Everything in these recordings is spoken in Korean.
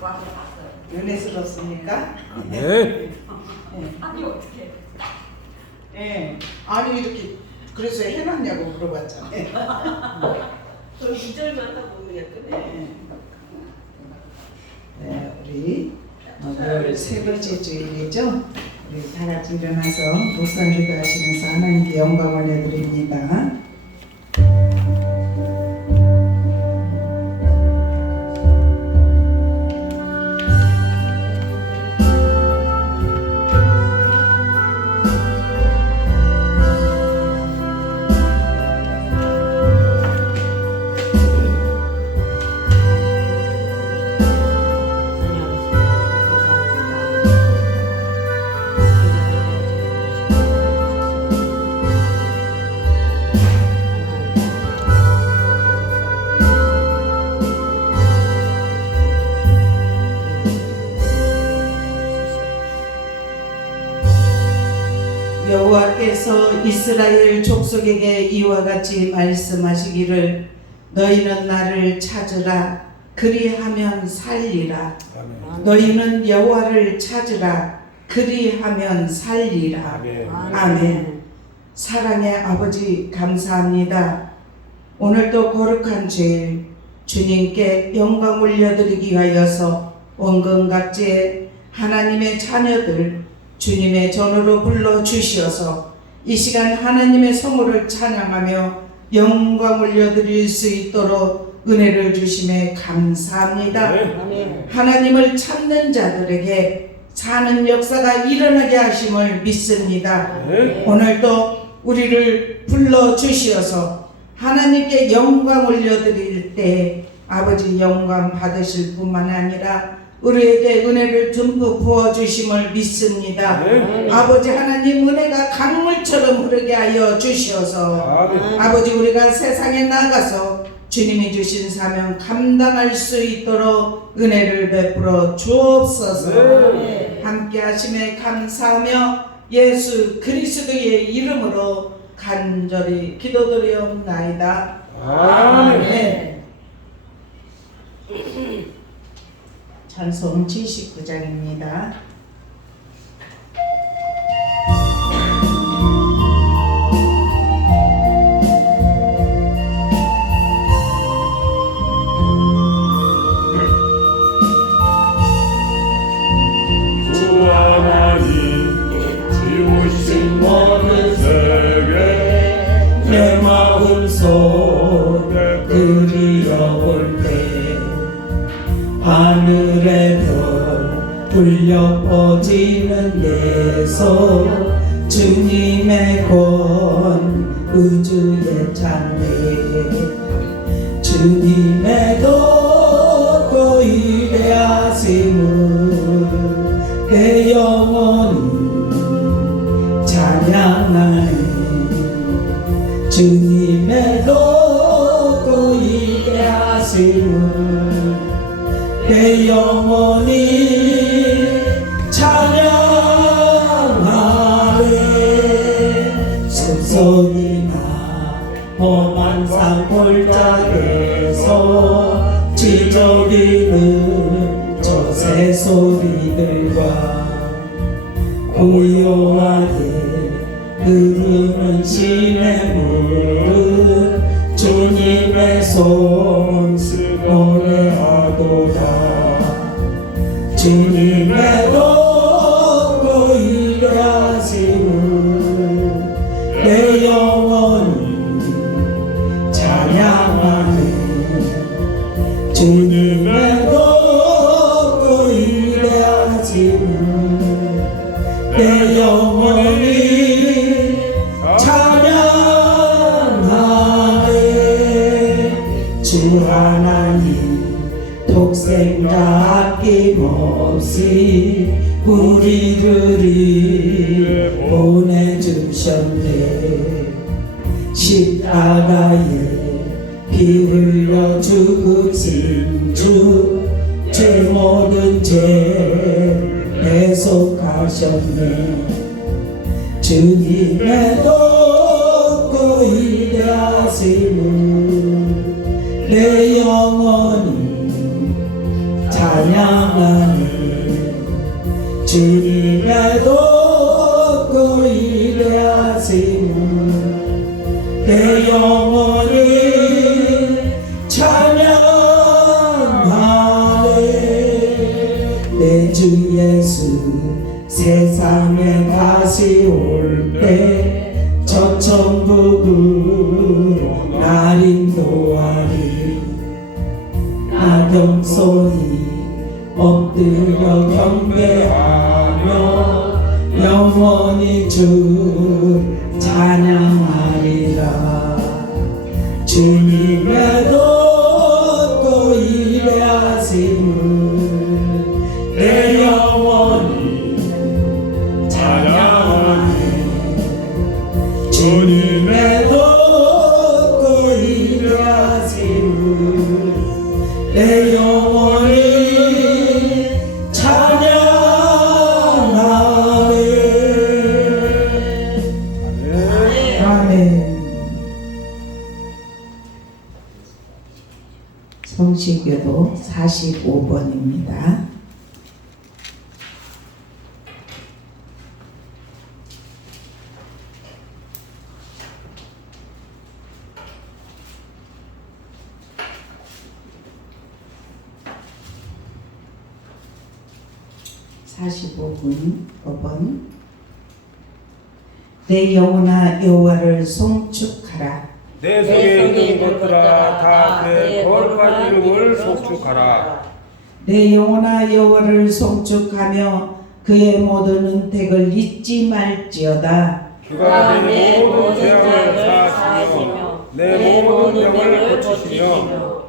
와서 봤어요. 은혜스럽습니까? 네. 아니 어떻게? 예. 아니 이렇게 그래서 해놨냐고 물어봤잖아요. 저 2절만 하고 그냥 끝내. 네, 우리 오늘 세 번째 주일이죠. 우리 다 같이 일어나서 묵상기도 하시면서 하나님께 영광을 올려드립니다. 여호와께서 이스라엘 족속에게 이와 같이 말씀하시기를 너희는 나를 찾으라 그리하면 살리라. 아멘. 너희는 여호와를 찾으라 그리하면 살리라. 아멘. 아멘. 사랑의 아버지 감사합니다. 오늘도 거룩한 주일 주님께 영광 올려드리기 위하여서 원근각지의 하나님의 자녀들 주님의 전으로 불러주시어서 이 시간 하나님의 성호를 찬양하며 영광 올려드릴 수 있도록 은혜를 주심에 감사합니다. 네. 하나님을 찾는 자들에게 사는 역사가 일어나게 하심을 믿습니다. 네. 오늘도 우리를 불러주시어서 하나님께 영광 올려드릴 때 아버지 영광 받으실 뿐만 아니라 우리에게 은혜를 듬뿍 부어주심을 믿습니다. 네. 아버지 하나님 은혜가 강물처럼 흐르게 하여 주시어서 아멘. 아버지 우리가 세상에 나가서 주님이 주신 사명 감당할 수 있도록 은혜를 베풀어 주옵소서. 네. 함께 하심에 감사하며 예수 그리스도의 이름으로 간절히 기도드리옵나이다. 아멘. 찬송 79장입니다. 주 하나님 지으신 모든 세계 내 마음속에 그리워올 때 하늘의 별 불려 퍼지는 내 손 주님의 권 우주의 찬미 주님의 돕고 일하심을 내 영혼이 찬양하네 주님의 돕고 일하심을 내 영혼이 찬양하네 숨소리나 험한 산골짜기에서 지저귀는 저 새소리들과 고요하게 흐르는 시냇물은 주님의 손수 노래하도다 주님의 돕고 일하심을 내 영혼이 찬양하네 주님의 돕고 일하심을 내 영혼이 찬양하네 주 하나님 독생자 아낌없이 우리를 위해 보내주셨네 십자가에 피 흘려 죽으신 주 제 모든 죄 대속하셨네 주님의 돕고 일하심을 내 영혼이 찬양하네 찬양하는 주님의 돕고 일하심을 내 영혼이 찬양하네. 내 주 예수 세상에 다시 올 때 저 천국으로 날 인도하리. 나경손이 엎드려 경배하며 영원히 주 찬양하리라. 주님의 돕고 일하심을 내 영원히 찬양하네. 주님의 돕고 일하심을 내 영원히 찬양하네. 아멘. 성시교도 45번입니다. 내 영혼아 여호와를 송축하라. 내 속에 있는 것들아 다 그의 거룩한 이름을 송축하라. 내 영혼아 여호와를 송축하며 그의 모든 은택을 잊지 말지어다. 그가 내 모든 죄악을 사하시며 내 모든 병을 고치시며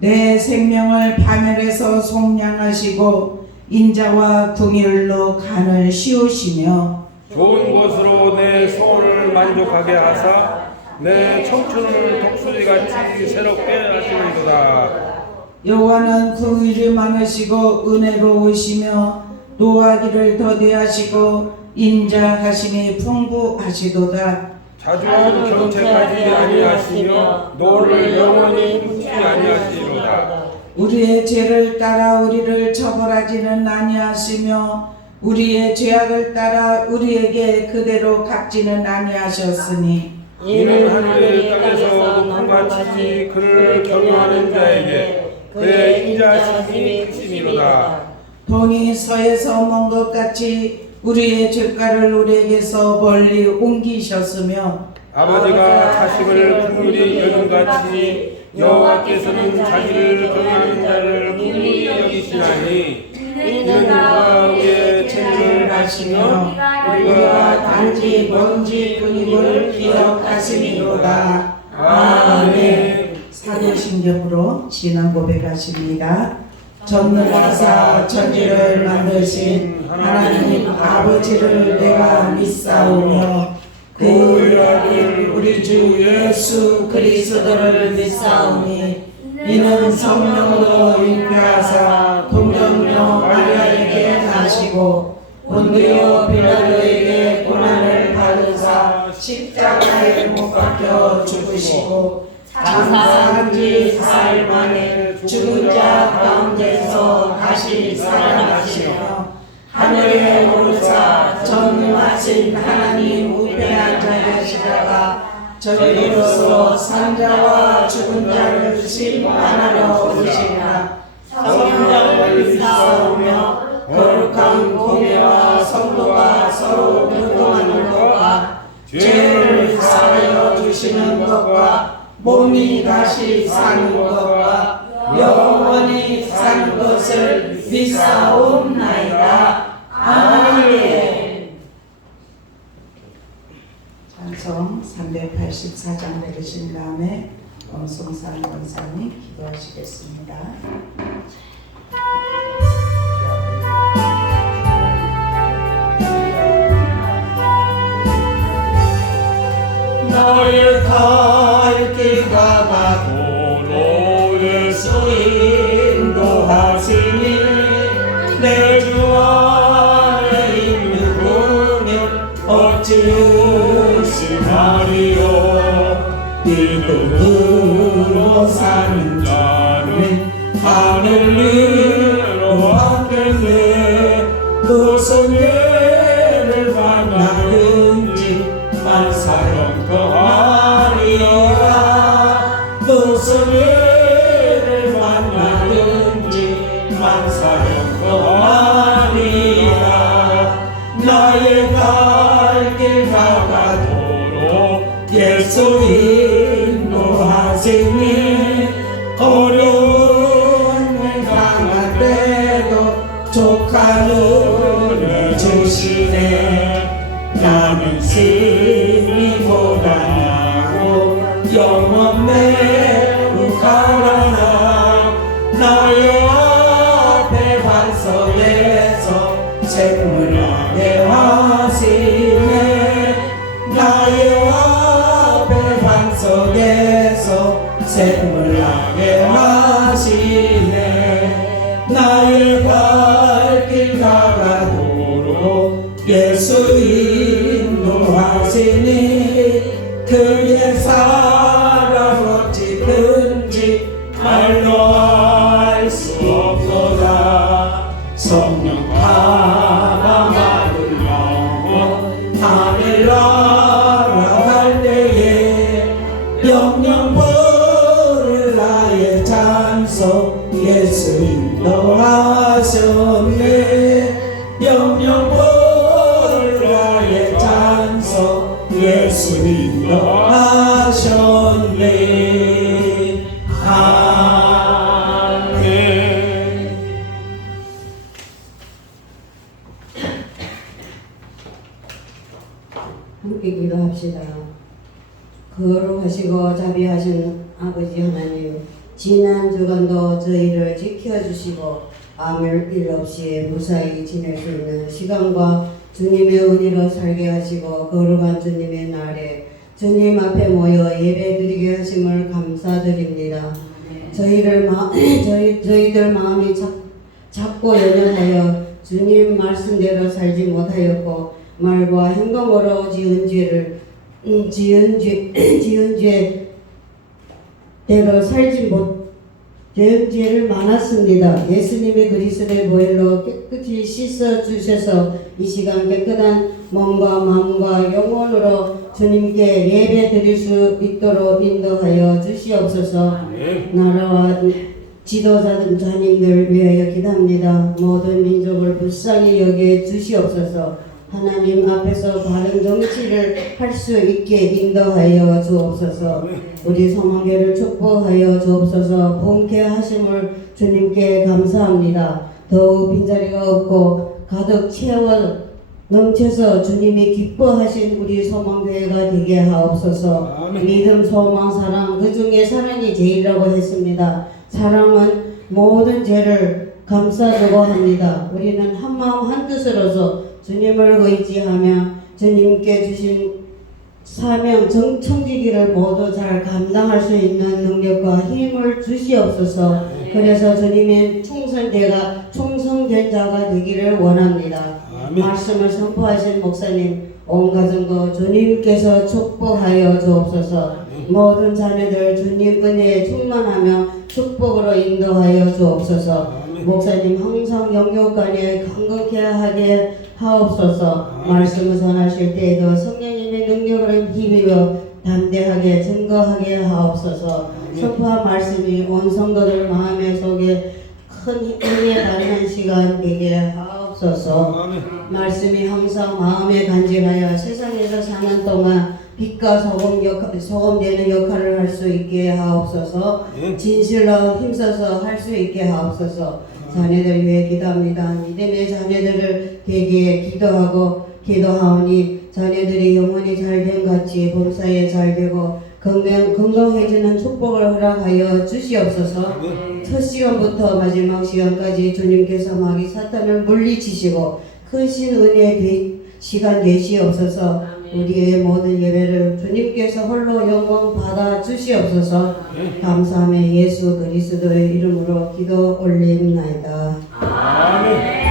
내 생명을 파멸해서 속량하시고 인자와 궁일로 간을 씌우시며 좋은 것으로 내 소원을 만족하게 하사 내 청춘을 독수리같이 새롭게 하시는도다. 여호와는 궁일이 많으시고 은혜로우시며 노하기를 더디하시고 인자하심이 풍부하시도다. 자주한 경책하지 아니하시며 노를 영원히 묻지 아니하시리로다. 우리의 죄를 따라 우리를 처벌하지는 아니하시며 우리의 죄악을 따라 우리에게 그대로 갚지는 아니하셨으니 이는 하늘의 땅에서 높음같이 그를 경외하는 자에게 그의 인자하심이 크심이로다. 동이 서에서 먼 것 같이 우리의 죄가를 우리에게서 멀리 옮기셨으며 아버지가 자식을 긍휼히 여김같이 여호와께서는 자기를 경외하는 자를 긍휼히 여기시나니 이는 그가 우리의 죄를 하시며 우리가 단지 먼지 뿐임을 기억하시니로다. 아멘. 사도신경으로 진한 고백하십니다. 전능하사 천지를 만드신 하나님 아버지를 내가 믿사오며 그 유일하신 우리 주 예수 그리스도를 믿사오니 이는 성령으로 잉태하사 동정녀 마리아에게 나시고 본디오 빌라도에게 고난을 받으사 십자가에 못 박혀 죽으시고 장사한 지 사흘 만에 죽은 자 가운데서 다시 살아나시며 하늘에 오르사 전능하신 하나님 우편에 앉아 계시다가 저리로서 산자와 죽은 자를 심판하러 오시리라. 성령을 믿사오며 거룩한 공예와 성도가 서로 교통하는 것과 죄를 사하여 주시는 것과 몸이 다시 사는 것과 영원히 사는 것을 믿사옵나이다. 아멘. 찬송 384장 들으신 다음에 엄송산 원사님 기도하시겠습니다. 나의 갈 길 가고 예수 인도하시니 내 주 안에 있는 분을 어찌 의심하리요. 믿음으로 사는 자는 하늘 무슨 일을 만나든지 만사형 더하리라. 무슨 일을 만나든지 만사형 더하리라. 나의 갈 길 가가도록 예수 인도하시니 어려운 일 강한 때도 족하는 주시네. 나는 심히 고단하고 영원 매우 가난하. 나의 앞에 반석에서 생물하게 하시네. 나의 앞에 반석에서 생물하게 하시네. 나의 발길 가가도록 예수 인도하시니 그의 사랑 어찌든지 말로 알 수 없도다. 성령 하나 받은 영혼 하늘 날아갈 때에 영영 부를 나의 찬송 예수 인도하셨네. 영영 부를 나의 찬송 예수 인도하셨네. 아멘. 함께 기도합시다. 거룩하시고 자비하신 아버지 하나님, 지난 주간도 저희를 지켜주시고 아무 일 없이 무사히 지낼 수 있는 시간과 주님의 은혜로 살게 하시고 거룩한 주님의 날에 주님 앞에 모여 예배드리게 하심을 감사드립니다. 저희들 마음이 작고 연연하여 주님 말씀대로 살지 못하였고 말과 행동으로 지은 죄대로 살지 된 죄를 많았습니다. 예수님의 그리스도의 보혈로 깨끗이 씻어 주셔서 이 시간 깨끗한 몸과 마음과 영혼으로 주님께 예배 드릴 수 있도록 인도하여 주시옵소서. 나라와 지도자님들 위하여 기도합니다. 모든 민족을 불쌍히 여겨 주시옵소서. 하나님 앞에서 바른 정치를 할 수 있게 인도하여 주옵소서. 우리 소망교를 축복하여 주옵소서. 본캐 하심을 주님께 감사합니다. 더욱 빈자리가 없고 가득 채워 넘쳐서 주님이 기뻐하신 우리 소망교회가 되게 하옵소서. 믿음, 소망, 사랑, 그 중에 사랑이 제일이라고 했습니다. 사랑은 모든 죄를 감싸주고 합니다. 우리는 한마음 한뜻으로서 주님을 의지하며 주님께 주신 사명 청지기를 모두 잘 감당할 수 있는 능력과 힘을 주시옵소서. 그래서 주님의 충성된 자가 되기를 원합니다. 말씀을 선포하신 목사님 온 가정도 주님께서 축복하여 주옵소서. 모든 자녀들 주님 은혜에 충만하며 축복으로 인도하여 주옵소서. 목사님 항상 영육간에 강건케 하게 하옵소서. 말씀을 전하실 때에도 성령님의 능력을 힘입어 담대하게 증거하게 하옵소서. 선포한 말씀이 온 성도들 마음의 속에 큰 은혜 받는 시간 되게 하옵소서. 말씀이 항상 마음에 간직하여 세상에서 사는 동안 빛과 소금 되는 역할을 할 수 있게 하옵소서. 진실로 힘써서 할 수 있게 하옵소서. 자녀들 위해 기도합니다. 믿음의 자녀들을 되게 기도하오니 자녀들이 영혼이 잘된 같이 범사에 잘되고 건강해지는 축복을 허락하여 주시옵소서. 첫 시간부터 마지막 시간까지 주님께서 마귀 사탄을 물리치시고 크신 은혜 시간 되시옵소서. 우리의 모든 예배를 주님께서 홀로 영광 받아 주시옵소서. 감사하며 예수 그리스도의 이름으로 기도 올립나이다. 아멘.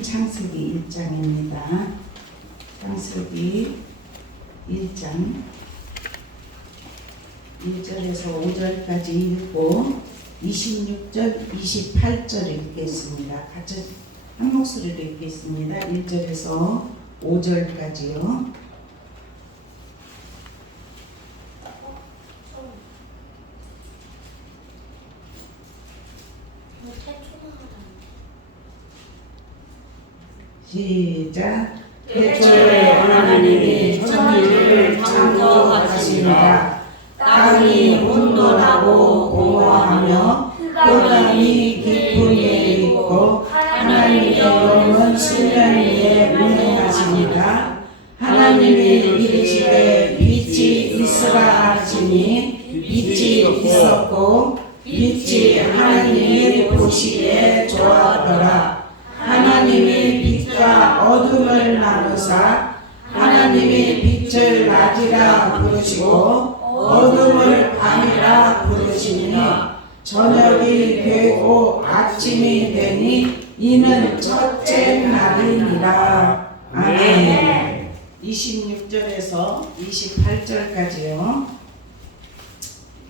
말씀은 창세기 1장입니다. 창세기 1장 1절에서 5절까지 읽고 26절, 28절 읽겠습니다. 같이 한 목소리로 읽겠습니다. 1절에서 5절까지요. 시작. 태초에 하나님이 천지를 창조하시니라. 땅이 혼돈하고 공허하며 흑암이 깊은 위에 있고 하나님의 영은 수면 위에 운행하시니라. 하나님이 이르시되 빛이 있으라 하시니 빛이 있었고 빛이 하나님이 보시기에 좋았더라. 하나님이 빛과 어둠을 나누사 하나님이 빛을 낮이라 부르시고 어둠을 밤이라 부르시니 저녁이 되고 아침이 되니 이는 첫째 날이니라. 아멘. 26절에서 28절까지요.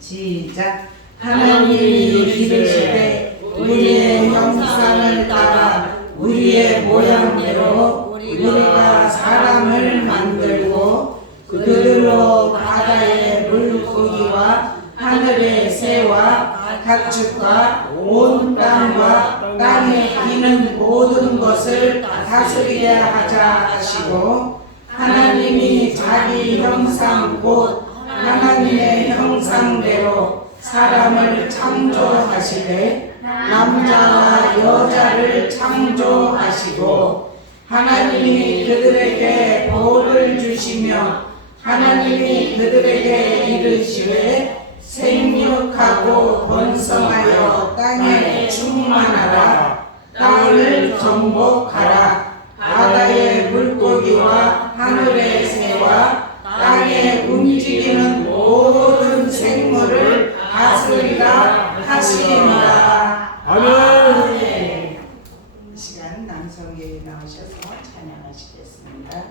시작. 하나님이 이르시되 우리의 형상을 따라 우리의 모양대로 우리가 사람을 만들고 그들로 바다의 물고기와 하늘의 새와 가축과 온 땅과 땅에 기는 모든 것을 다스리게 하자 하시고 하나님이 자기 형상 곧 하나님의 형상대로 사람을 창조하시되 남자와 여자를 창조하시고 하나님이 그들에게 복을 주시며 하나님이 그들에게 이르시되 생육하고 번성하여 땅에 충만하라. 땅을 정복하라. 바다의 물고기와 하늘의 새와 땅에 움직이는 모든 생물을 다스리라 하시니라. 아멘. 이 시간 남성교회 나오셔서 찬양하시겠습니다.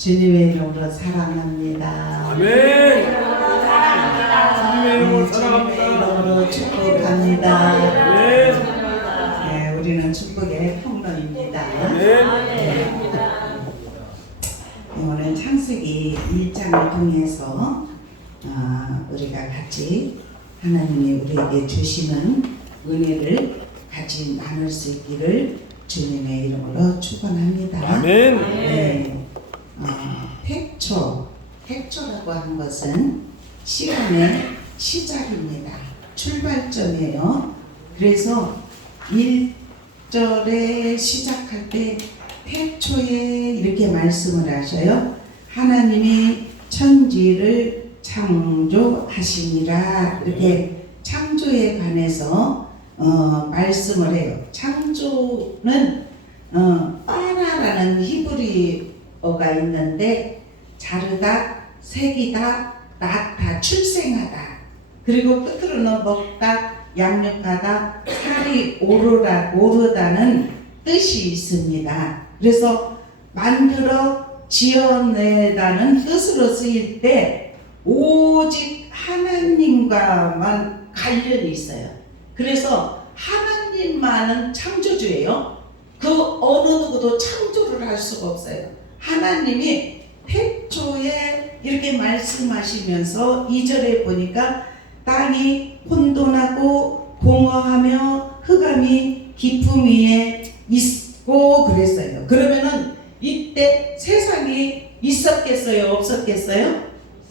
주님의 이름으로 사랑합니다. 아멘. 주님의 이름으로 주님의 사랑합니다. 이름으로 축복합니다. 아멘. 네, 우리는 축복의 통로입니다. 아멘. 오늘 창세기 1장을 통해서 우리가 같이 하나님이 우리에게 주시는 은혜를 같이 나눌 수 있기를 주님의 이름으로 축원합니다. 아멘. 네, 태초라고 하는 것은 시간의 시작입니다. 출발점이에요. 그래서 1절에 시작할 때 태초에 이렇게 말씀을 하셔요. 하나님이 천지를 창조하시니라. 이렇게 창조에 관해서 말씀을 해요. 창조는 빠라라는 히브리어가 있는데 자르다, 새기다, 낳다, 출생하다. 그리고 끝으로는 먹다, 양육하다, 살이 오르다는 뜻이 있습니다. 그래서 만들어 지어내다는 뜻으로 쓰일 때 오직 하나님과만 관련이 있어요. 그래서 하나님만은 창조주예요. 그 어느 누구도 창조를 할 수가 없어요. 하나님이 태초에 이렇게 말씀하시면서 2절에 보니까 땅이 혼돈하고 공허하며 흑암이 깊음 위에 있고 그랬어요. 그러면은 이때 세상이 있었겠어요? 없었겠어요?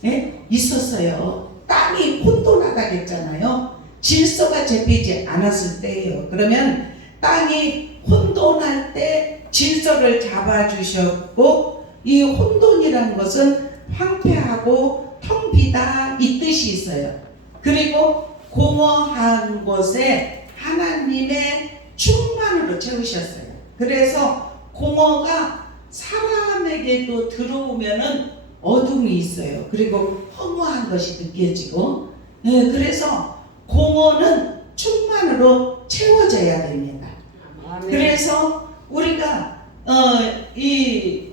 예? 있었어요. 땅이 혼돈하다겠잖아요. 질서가 잡히지 않았을 때예요. 그러면 땅이 혼돈할 때 질서를 잡아주셨고, 이 혼돈이라는 것은 황폐하고 텅 비다 이 뜻이 있어요. 그리고 공허한 곳에 하나님의 충만으로 채우셨어요. 그래서 공허가 사람에게도 들어오면은 어둠이 있어요. 그리고 허무한 것이 느껴지고, 그래서 공허는 충만으로 채워져야 됩니다. 그래서 우리가 이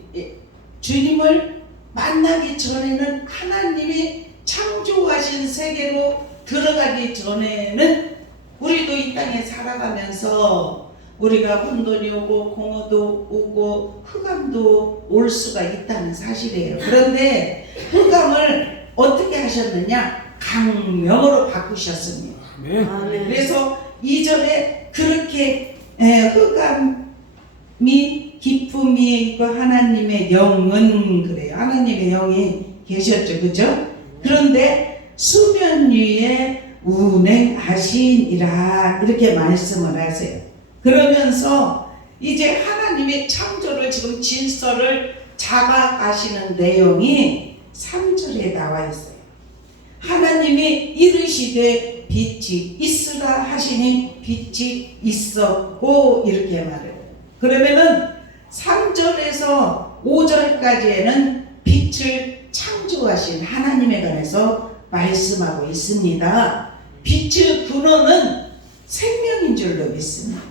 주님을 만나기 전에는, 하나님이 창조하신 세계로 들어가기 전에는 우리도 이 땅에 살아가면서 우리가 혼돈이 오고 공허도 오고 흑암도 올 수가 있다는 사실이에요. 그런데 흑암을 어떻게 하셨느냐? 강명으로 바꾸셨습니다. 그래서 2절에 그렇게 흑암이 깊음 위에 있고 하나님의 영은 그래요. 하나님의 영이 계셨죠. 그죠? 그런데 수면 위에 운행하시니라 이렇게 말씀을 하세요. 그러면서 이제 하나님의 창조를 지금 질서를 잡아가시는 내용이 3절에 나와 있어요. 하나님이 이르시되 빛이 있으라 하시니 빛이 있었고 이렇게 말해요. 그러면은 3절에서 5절까지에는 빛을 창조하신 하나님에 관해서 말씀하고 있습니다. 빛의 근원은 생명인 줄로 믿습니다.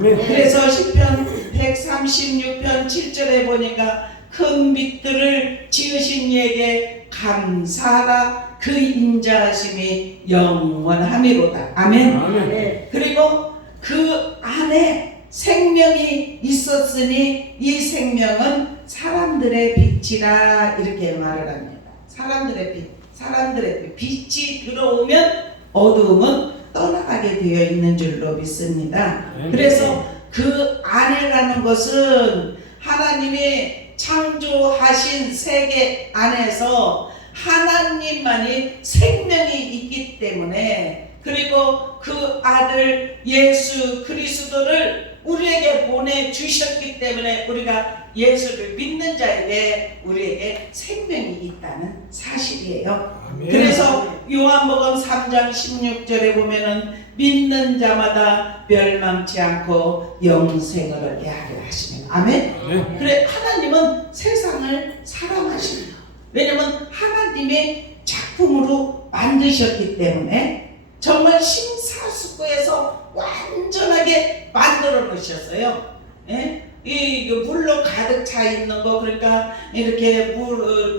그래서 시편 136편 7절에 보니까 큰 빛들을 지으신 이에게 감사하라. 그 인자하심이 영원함이로다. 아멘. 그리고 그 안에 생명이 있었으니 이 생명은 사람들의 빛이라 이렇게 말을 합니다. 사람들의 빛, 사람들의 빛이 들어오면 어두움은 떠나가게 되어 있는 줄로 믿습니다. 그래서 그 안에라는 것은 하나님이 창조하신 세계 안에서 하나님만이 생명이 있기 때문에, 그리고 그 아들 예수 그리스도를 우리에게 보내주셨기 때문에 우리가 예수를 믿는 자에게 우리에게 생명이 있다는 사실이에요. 아멘. 그래서 요한복음 3장 16절에 보면은 믿는 자마다 멸망치 않고 영생을 얻게 하려 하시면 아멘. 아멘. 그래, 하나님은 세상을 사랑하십니다. 왜냐면 하나님의 작품으로 만드셨기 때문에 정말 심사숙고해서 완전하게 만들어 놓으셨어요. 예? 이 물로 가득 차 있는 거, 그러니까 이렇게 물을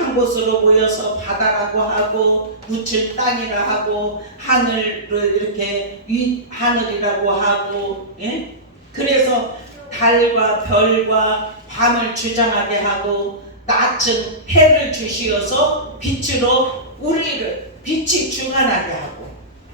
한 곳으로 모여서 바다라고 하고, 묻힐 땅이라 하고, 하늘을 이렇게 하늘이라고 하고, 예? 그래서 달과 별과 밤을 주장하게 하고, 낯은 해를 주시어서 빛으로 우리를 빛이 충만하게 하고,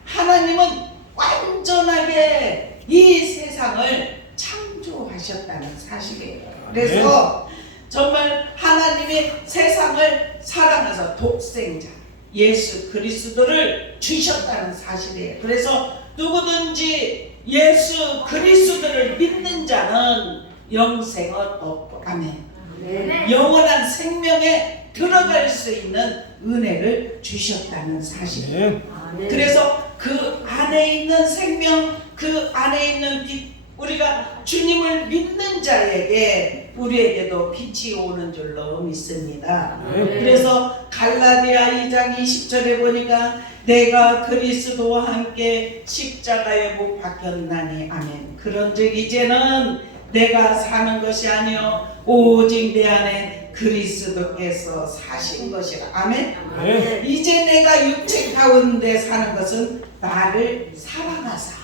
하나님은 완전하게 이 세상을 창조하셨다는 사실이에요. 그래서 정말 하나님이 세상을 사랑해서 독생자 예수 그리스도를 주셨다는 사실이에요. 그래서 누구든지 예수 그리스도를 믿는 자는 영생은 없고, 아멘. 영원한 생명에 들어갈 수 있는 은혜를 주셨다는 사실이에요. 그래서 그 안에 있는 생명, 그 안에 있는 빛, 우리가 주님을 믿는 자에게 우리에게도 빛이 오는 줄로 믿습니다. 그래서 갈라디아 2장 20절에 보니까 내가 그리스도와 함께 십자가에 못 박혔나니, 아멘. 그런즉 이제는 내가 사는 것이 아니요 오직 내 안에 그리스도께서 사신 것이라, 아멘. 이제 내가 육체 가운데 사는 것은 나를 사랑하사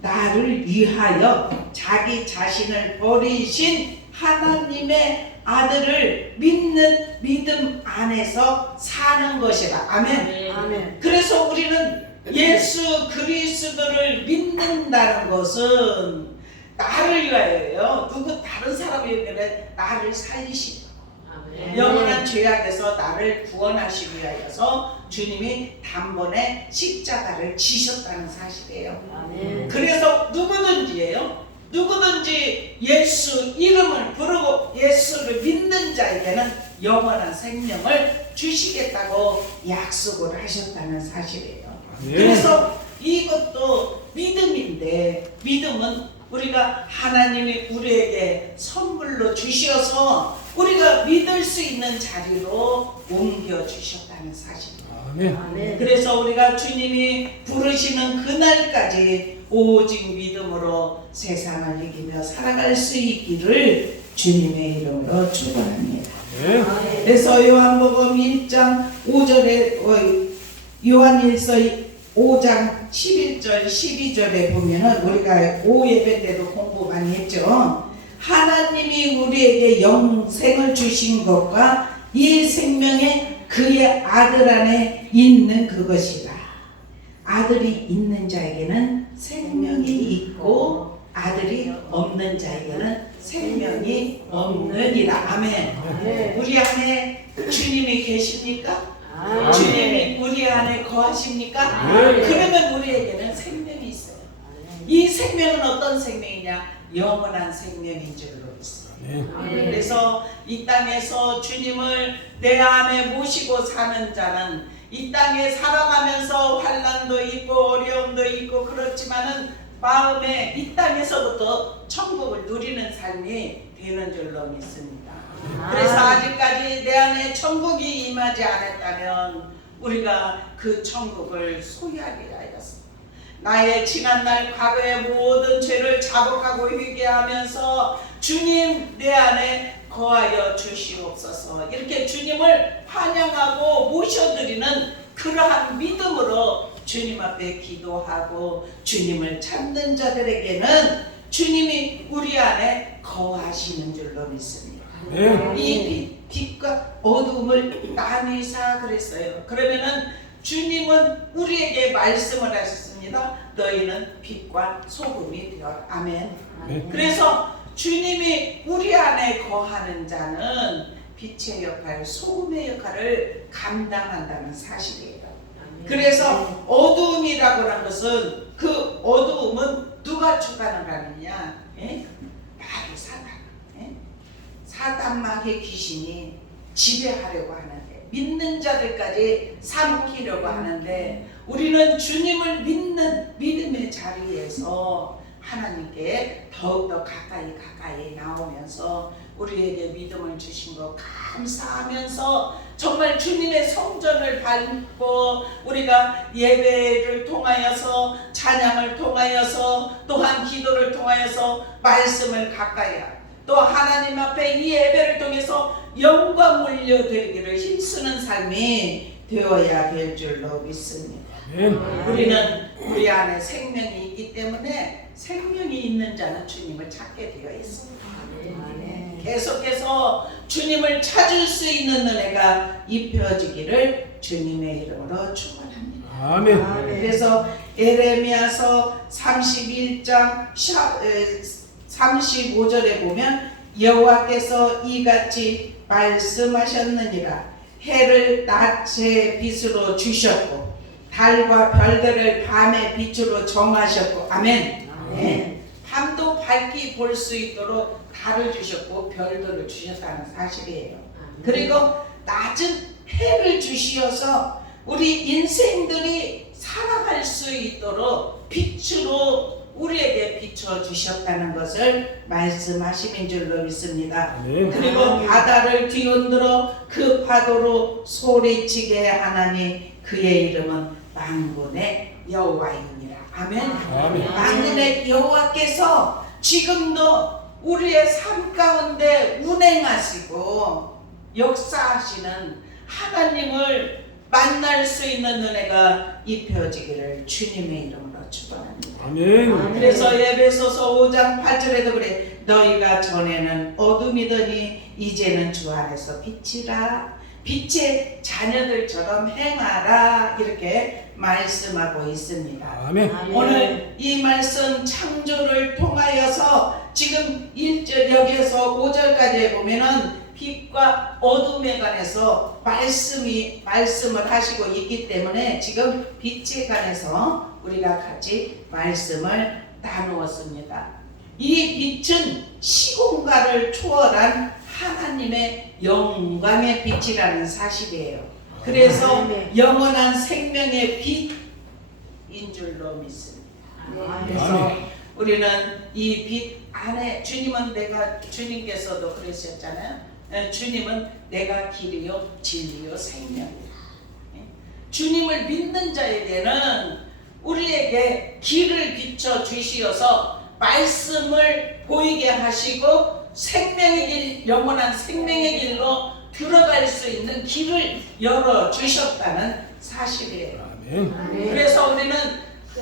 나를 위하여 자기 자신을 버리신 하나님의 아들을 믿는 믿음 안에서 사는 것이라, 아멘. 그래서 우리는 예수 그리스도를 믿는다는 것은 나를 위하여요. 누구 다른 사람이 위해 나를 살리시고 영원한 죄악에서 나를 구원하시기 위하여서 주님이 단번에 십자가를 지셨다는 사실이에요. 그래서 누구든지 예수 이름을 부르고 예수를 믿는 자에게는 영원한 생명을 주시겠다고 약속을 하셨다는 사실이에요. 그래서 이것도 믿음인데, 믿음은 우리가 하나님이 우리에게 선물로 주셔서 우리가 믿을 수 있는 자리로 옮겨 주셨다는 사실입니다. 그래서 우리가 주님이 부르시는 그날까지 오직 믿음으로 세상을 이기며 살아갈 수 있기를 주님의 이름으로 축원합니다. 그래서 요한복음 1장 5절에 요한일서 5장 11절 12절에 보면은 우리가 오예배 때도 공부 많이 했죠. 하나님이 우리에게 영생을 주신 것과 이 생명에 그의 아들 안에 있는 그것이라. 아들이 있는 자에게는 생명이 있고 아들이 없는 자에게는 생명이 없느니라. 아멘. 우리 안에 주님이 계십니까? 주님이 우리 안에 거하십니까? 그러면 우리에게는 생명이 있어요. 이 생명은 어떤 생명이냐? 영원한 생명인 줄로 있어요. 그래서 이 땅에서 주님을 내 안에 모시고 사는 자는 이 땅에 살아가면서 환난도 있고 어려움도 있고 그렇지만은 마음에 이 땅에서부터 천국을 누리는 삶이 되는 줄로 믿습니다. 그래서 아직까지 내 안에 천국이 임하지 않았다면 우리가 그 천국을 소유하게 하였습니다. 나의 지난날 과거의 모든 죄를 자복하고 회개하면서 주님 내 안에 거하여 주시옵소서, 이렇게 주님을 환영하고 모셔드리는 그러한 믿음으로 주님 앞에 기도하고 주님을 찾는 자들에게는 주님이 우리 안에 거하시는 줄로 믿습니다. 이 빛과 어두움을 나뉘사 그랬어요. 그러면은 주님은 우리에게 말씀을 하셨습니다. 너희는 빛과 소금이 되어라. 아멘. 그래서 주님이 우리 안에 거하는 자는 빛의 역할, 소금의 역할을 감당한다는 사실이에요. 그래서 어두움이라고 하는 것은 그 어두움은 누가 주관하느냐? 바로 사단. 사단마귀의 귀신이 지배하려고 하는데, 믿는 자들까지 삼키려고 하는데, 우리는 주님을 믿는 믿음의 자리에서 하나님께 더욱더 가까이 나오면서 우리에게 믿음을 주신 거 감사하면서 정말 주님의 성전을 밟고 우리가 예배를 통하여서 찬양을 통하여서 또한 기도를 통하여서 말씀을 가까이 하고 또 하나님 앞에 이 예배를 통해서 영광 올려드리기를 힘쓰는 삶이 되어야 될 줄로 믿습니다. 우리는 우리 안에 생명이 있기 때문에 생명이 있는 자는 주님을 찾게 되어 있습니다. 계속해서 주님을 찾을 수 있는 은혜가 입혀지기를 주님의 이름으로 축원합니다. 아멘. 그래서 에레미야서 31장 35절에 보면 여호와께서 이같이 말씀하셨느니라. 해를 낮의 빛으로 주셨고 달과 별들을 밤의 빛으로 정하셨고 아멘. 네. 밤도 밝게 볼 수 있도록 달을 주셨고 별들을 주셨다는 사실이에요. 그리고 낮은 해를 주시어서 우리 인생들이 살아갈 수 있도록 빛으로 우리에게 비춰주셨다는 것을 말씀하심인 줄로 믿습니다. 그리고 바다를 뒤흔들어 그 파도로 소리치게 하나니 그의 이름은 만군의 여호와이니라. 아멘. 만군의 여호와께서 지금도 우리의 삶 가운데 운행하시고 역사하시는 하나님을 만날 수 있는 은혜가 입혀지기를 주님의 이름으로 축원합니다. 아멘. 그래서 에베소서 5장 8절에도 그래 너희가 전에는 어둠이더니 이제는 주 안에서 빛이라 빛의 자녀들처럼 행하라 이렇게 말씀하고 있습니다. 아멘. 오늘 이 말씀 창조를 통하여서 지금 1절 여기에서 5절까지 보면은 빛과 어둠에 관해서 말씀을 하시고 있기 때문에 지금 빛에 관해서 우리가 같이 말씀을 나누었습니다. 이 빛은 시공간을 초월한 하나님의 영광의 빛이라는 사실이에요. 그래서 영원한 생명의 빛인 줄로 믿습니다. 그래서 우리는 이 빛 안에 주님께서도 그러셨잖아요. 주님은 내가 길이요 진리요 생명이다. 주님을 믿는 자에게는 우리에게 길을 비춰 주시어서 말씀을 보이게 하시고 생명의 길, 영원한 생명의 길로 들어갈 수 있는 길을 열어 주셨다는 사실이에요. 아멘. 그래서 우리는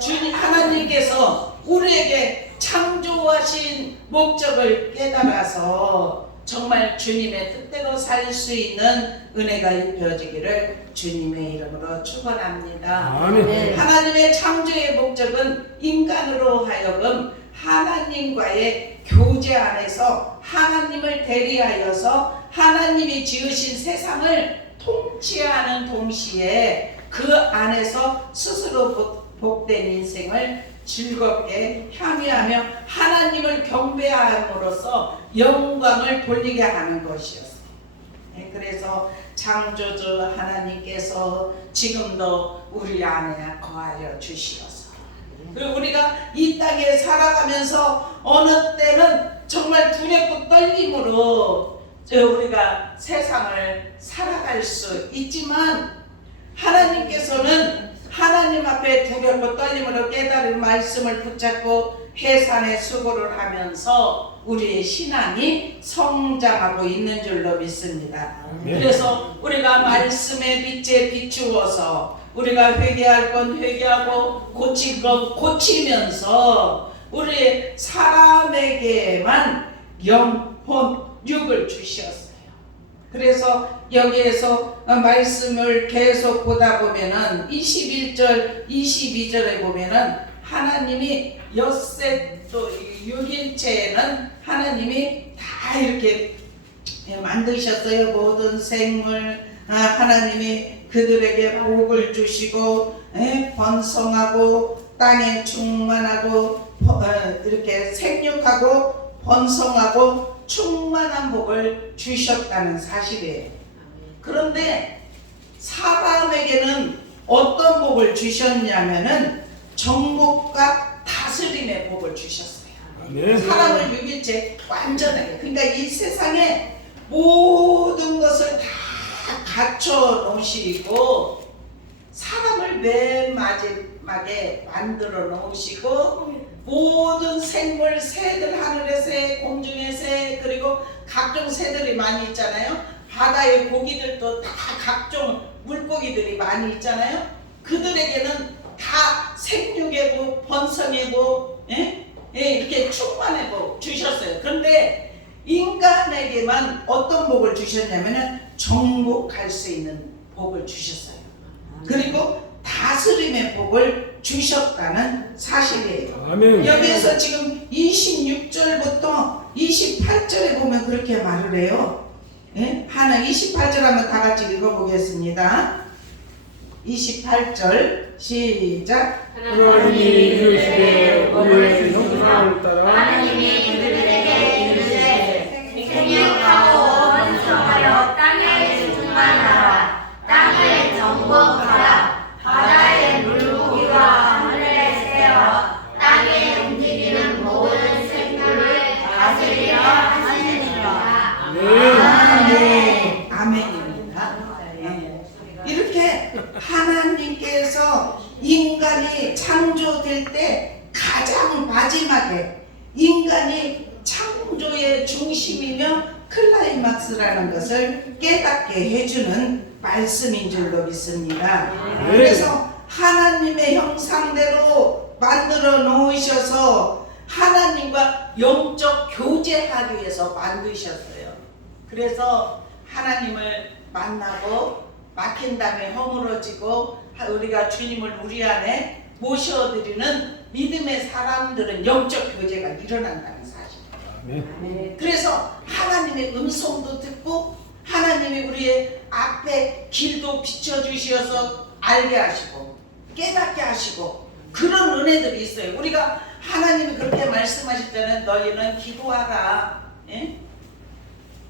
주님 하나님께서 우리에게 창조하신 목적을 깨달아서 정말 주님의 뜻대로 살 수 있는 은혜가 입혀지기를 주님의 이름으로 축원합니다. 아멘. 하나님의 창조의 목적은 인간으로 하여금 하나님과의 교제 안에서 하나님을 대리하여서 하나님이 지으신 세상을 통치하는 동시에 그 안에서 스스로 복된 인생을 즐겁게 향유하며 하나님을 경배함으로써 영광을 돌리게 하는 것이었어요. 그래서 창조주 하나님께서 지금도 우리 안에 거하여 주시어서 그리고 우리가 이 땅에 살아가면서 어느 때는 정말 두렵고 떨림으로 우리가 세상을 살아갈 수 있지만 하나님께서는 하나님 앞에 두렵고 떨림으로 깨달은 말씀을 붙잡고 해산의 수고를 하면서 우리의 신앙이 성장하고 있는 줄로 믿습니다. 그래서 우리가 말씀의 빛에 비추어서 우리가 회개할 건 회개하고 고칠 건 고치면서 우리 사람에게만 영혼 육을 주셨어요. 그래서 여기에서 말씀을 계속 보다 보면은 21절, 22절에 보면은 하나님이 엿새 또 육일체에는 하나님이 다 이렇게 만드셨어요. 모든 생물 하나님이 그들에게 복을 주시고 번성하고 땅에 충만하고 이렇게 생육하고 번성하고 충만한 복을 주셨다는 사실이에요. 그런데 사람에게는 어떤 복을 주셨냐면은 정복과 다스림의 복을 주셨어요. 네. 사람을 6일째 완전하게. 그러니까 이 세상에 모든 것을 다 갖춰 놓으시고 사람을 맨 마지막에 만들어 놓으시고 모든 생물, 새들, 하늘의 새, 공중의 새, 그리고 각종 새들이 많이 있잖아요. 바다의 고기들도 다 각종 물고기들이 많이 있잖아요. 그들에게는 다 생육의 복, 번성의 복, 이렇게 충만의 복 주셨어요. 그런데 인간에게만 어떤 복을 주셨냐면은 정복할 수 있는 복을 주셨어요. 그리고 다스림의 복을 주셨다는 사실이에요. 아멘. 여기에서 지금 26절부터 28절에 보면 그렇게 말을 해요. 하나 28절 한번 다 같이 읽어보겠습니다. 28절 시작. 하나님이 이르시되 우리의 형상을 따라 하나님이 그들에게 이르시되 생육하고 번성하여 땅에 충만하라. 땅을 정복하라. 바다의 물고기와 하늘의 새와 땅에 움직이는 모든 생물을 다스리라 하시니라. 네. 아멘입니다. 이렇게 하나님께서 인간이 창조될 때 가장 마지막에 인간이 창조의 중심이며 클라이막스라는 것을 깨닫게 해주는 말씀인 줄로 믿습니다. 그래서 하나님의 형상대로 만들어 놓으셔서 하나님과 영적 교제하기 위해서 만드셨어요. 그래서 하나님을 만나고 막힌 다음에 허물어지고 우리가 주님을 우리 안에 모셔드리는 믿음의 사람들은 영적 교제가 일어난다는 사실이에요. 그래서 하나님의 음성도 듣고 하나님이 우리의 앞에 길도 비춰주셔서 알게 하시고 깨닫게 하시고 그런 은혜들이 있어요. 우리가 하나님이 그렇게 말씀하실 때는 너희는 기도하라.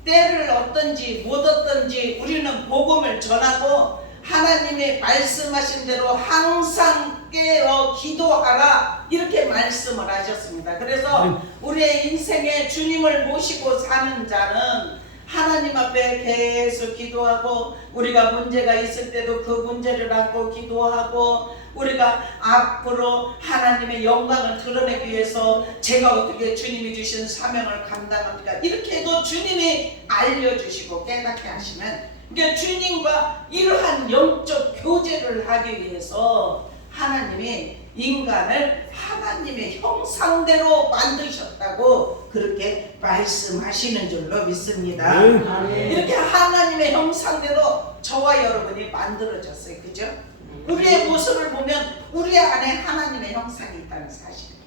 때를 얻든지 못 얻든지 우리는 복음을 전하고 하나님의 말씀하신 대로 항상 깨어 기도하라 이렇게 말씀을 하셨습니다. 그래서 우리의 인생에 주님을 모시고 사는 자는 하나님 앞에 계속 기도하고 우리가 문제가 있을 때도 그 문제를 안고 기도하고 우리가 앞으로 하나님의 영광을 드러내기 위해서 제가 어떻게 주님이 주신 사명을 감당합니까? 이렇게 해도 주님이 알려주시고 깨닫게 하시면 그러니까 주님과 이러한 영적 교제를 하기 위해서 하나님이 인간을 하나님의 형상대로 만드셨다고 그렇게 말씀하시는 줄로 믿습니다. 이렇게 하나님의 형상대로 저와 여러분이 만들어졌어요. 그죠? 우리의 모습을 보면 우리 안에 하나님의 형상이 있다는 사실이에요.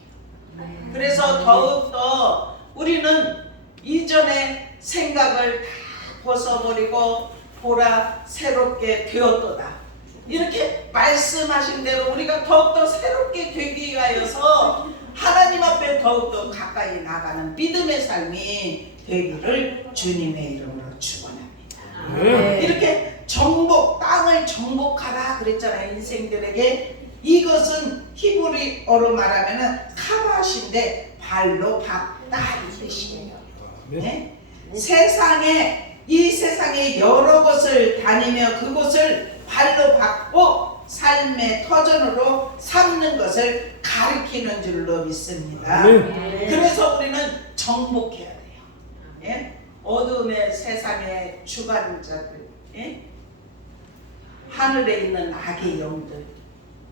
그래서 더욱더 우리는 이전의 생각을 다 벗어버리고 보라 새롭게 되었도다. 이렇게 말씀하신 대로 우리가 더욱더 새롭게 되기 위하여서 하나님 앞에 더욱더 가까이 나가는 믿음의 삶이 되기를 주님의 이름으로 축원합니다. 이렇게 정복, 땅을 정복하라 그랬잖아요. 인생들에게 이것은 히브리어로 말하면 카바신데 발로 밟다 이 뜻이에요. 네? 이 세상에 여러 곳을 다니며 그곳을 발로 밟고 삶의 터전으로 삼는 것을 가리키는 줄로 믿습니다. 그래서 우리는 정복해야 돼요. 예? 어둠의 세상의 주관자들, 예? 하늘에 있는 악의 영들,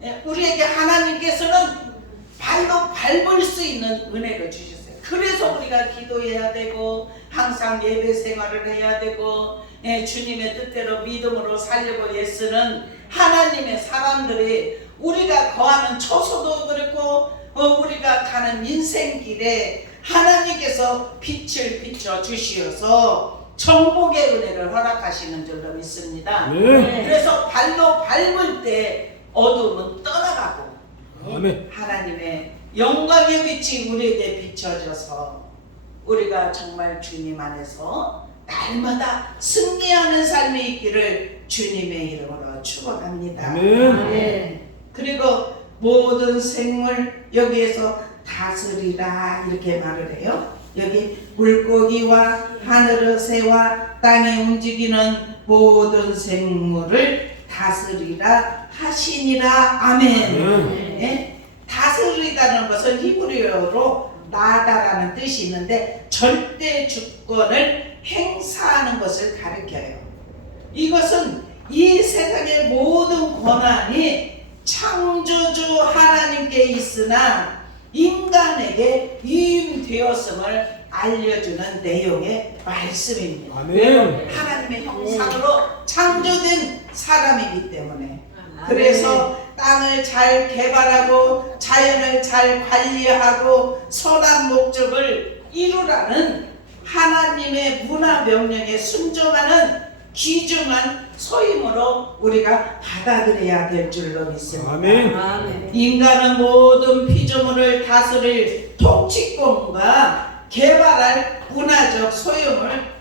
예? 우리에게 하나님께서는 발로 밟을 수 있는 은혜를 주셨어요. 그래서 우리가 기도해야 되고 항상 예배 생활을 해야 되고 주님의 뜻대로 믿음으로 살려고 애쓰는 하나님의 사람들이 우리가 거하는 처소도 그렇고 우리가 가는 인생길에 하나님께서 빛을 비춰 주시어서 정복의 은혜를 허락하시는 줄로 믿습니다. 그래서 발로 밟을 때 어둠은 떠나가고 하나님의 영광의 빛이 우리에게 비춰져서 우리가 정말 주님 안에서 날마다 승리하는 삶이 있기를 주님의 이름으로 축원합니다. 그리고 모든 생물 여기에서 다스리라 이렇게 말을 해요. 여기 물고기와 하늘의 새와 땅에 움직이는 모든 생물을 다스리라 하시니라. 아멘. 예? 다스리다는 것은 히브리어로 나다라는 뜻이 있는데 절대 주권을 행사하는 것을 가리켜요. 이것은 이 세상의 모든 권한이 창조주 하나님께 있으나 인간에게 위임되었음을 알려주는 내용의 말씀입니다. 아멘. 하나님의 형상으로 창조된 사람이기 때문에. 그래서 땅을 잘 개발하고 자연을 잘 관리하고 선한 목적을 이루라는 하나님의 문화 명령에 순종하는 귀중한 소임으로 우리가 받아들여야 될 줄로 믿습니다. 아멘. 인간은 모든 피조물을 다스릴 통치권과 개발할 문화적 소임을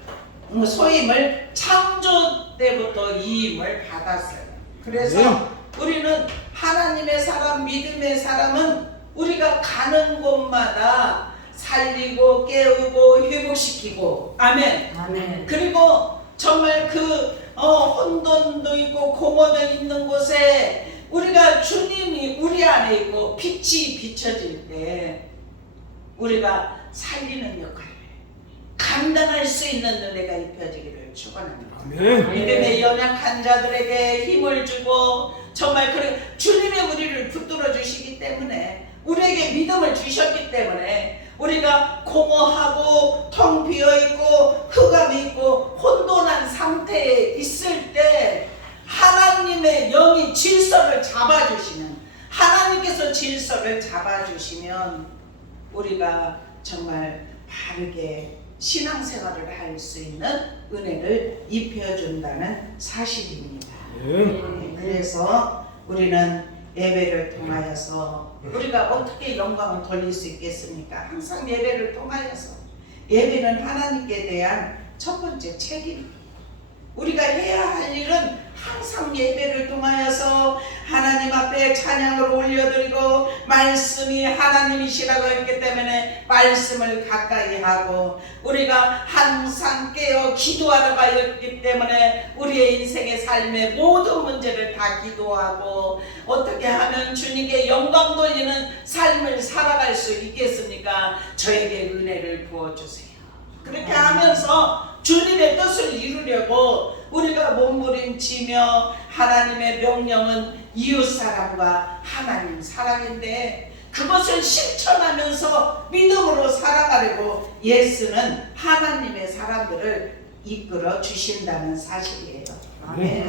창조 때부터 이임을 받았어요. 그래서 우리는 하나님의 사람, 믿음의 사람은 우리가 가는 곳마다 살리고 깨우고 회복시키고, 아멘. 아멘. 그리고 정말 혼돈도 있고 공허도 있는 곳에 우리가 주님이 우리 안에 있고 빛이 비춰질 때 우리가 살리는 역할을 감당할 수 있는 은혜가 입혀지기를 축원합니다. 아멘. 믿음의 연약한 자들에게 힘을 주고 정말 주님의 우리를 붙들어 주시기 때문에, 우리에게 믿음을 주셨기 때문에 우리가 공허하고 텅 비어있고 흑암이 있고 혼돈한 상태에 있을 때 하나님의 영이 질서를 잡아주시면, 하나님께서 질서를 잡아주시면 우리가 정말 바르게 신앙생활을 할 수 있는 은혜를 입혀준다는 사실입니다. 그래서 우리는 예배를 통하여서 우리가 어떻게 영광을 돌릴 수 있겠습니까? 항상 예배를 통하여서, 예배는 하나님께 대한 첫 번째 책임. 우리가 해야 할 일은 항상 예배를 통하여서 하나님 앞에 찬양을 올려드리고, 말씀이 하나님이시라고 했기 때문에 말씀을 가까이 하고, 우리가 항상 깨어 기도하러 가였기 때문에 우리의 인생의 삶의 모든 문제를 다 기도하고, 어떻게 하면 주님께 영광 돌리는 삶을 살아갈 수 있겠습니까? 저에게 은혜를 부어주세요. 그렇게 하면서 주님의 뜻을 이루려고 우리가 몸부림치며, 하나님의 명령은 이웃사랑과 하나님 사랑인데 그것을 실천하면서 믿음으로 살아가려고 예수는 하나님의 사람들을 이끌어 주신다는 사실이에요.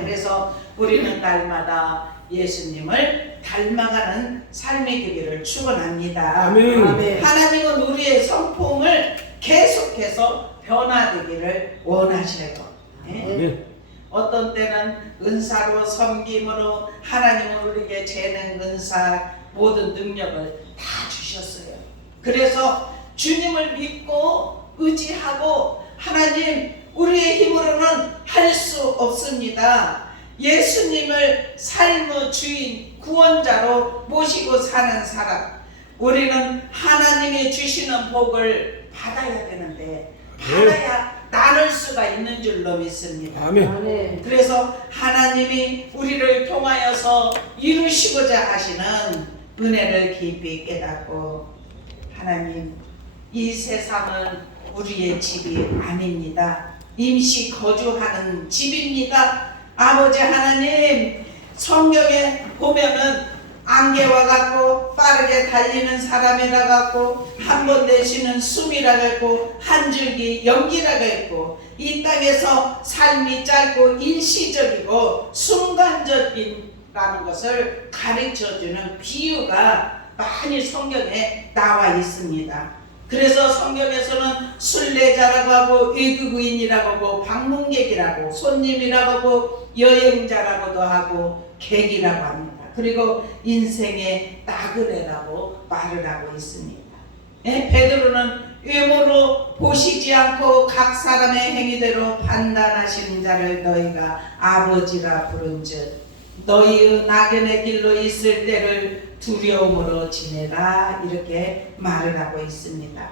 그래서 우리는 날마다 예수님을 닮아가는 삶이 되기를 축원합니다. 아멘. 하나님은 우리의 성품을 계속해서 변화되기를 원하셔요. 아멘. 어떤 때는 은사로, 섬김으로 하나님은 우리에게 재능, 은사, 모든 능력을 다 주셨어요. 그래서 주님을 믿고 의지하고, 하나님 우리의 힘으로는 할 수 없습니다. 예수님을 삶의 주인, 구원자로 모시고 사는 사람, 우리는 하나님이 주시는 복을 받아야 되는데 받아야 나눌 수가 있는 줄로 믿습니다. 아멘. 그래서 하나님이 우리를 통하여서 이루시고자 하시는 은혜를 깊이 깨닫고, 하나님 이 세상은 우리의 집이 아닙니다. 임시 거주하는 집입니다. 아버지 하나님, 성경에 보면은 안개와 같고 빠르게 달리는 사람이라 같고 한 번 내쉬는 숨이라 했고 한 줄기 연기라 했고, 이 땅에서 삶이 짧고 일시적이고 순간적이라는 것을 가르쳐주는 비유가 많이 성경에 나와 있습니다. 그래서 성경에서는 순례자라고 하고 외국인이라고 하고 방문객이라고, 손님이라고 하고 여행자라고도 하고 객이라고 합니다. 그리고 인생의 나그네라고 말을 하고 있습니다. 베드로는 외모로 보시지 않고 각 사람의 행위대로 판단하시는 자를 너희가 아버지라 부른즉 너희의 낙연의 길로 있을 때를 두려움으로 지내라 이렇게 말을 하고 있습니다.